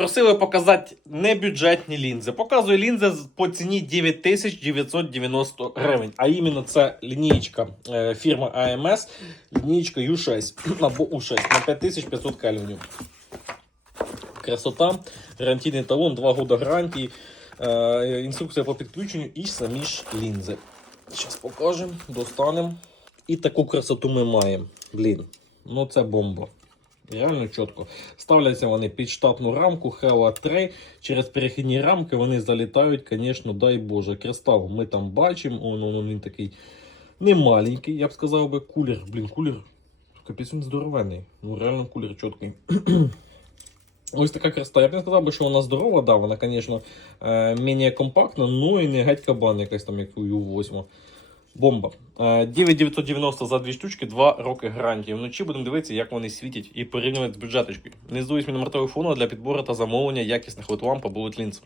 Просили показати небюджетні лінзи. Показую лінзи по ціні 9990 гривень. А іменно це лінійка е, фірми AMS, лінійка U6 або U6 на 5500 кельвінів. Красота, гарантійний талон, 2 года гарантії, е, інструкція по підключенню і самі ж лінзи. Зараз покажемо, достанемо. І таку красоту ми маємо. Блін, ну це бомба. Реально чітко. Ставляться вони під штатну рамку Hella 3. Через перехідні рамки вони залітають, звісно, дай Боже. Кристал ми там бачимо, он, он, він такий не маленький, я б сказав би, кулер. Блін, кулер. Капець він здоровенний. Ну реально кулер чіткий. Ось така красота. Я б не сказав би, що вона здорова, да, вона, звісно, е, менш компактна, ну і не геть кабан якась там, як у U8. Бомба. Е, 9990 за дві штучки, 2 роки гарантії. Вночі будемо дивитися, як вони світять і порівнювати з бюджеточкою. Внизу є мій номер для підбору та замовлення якісних ламп або лінз.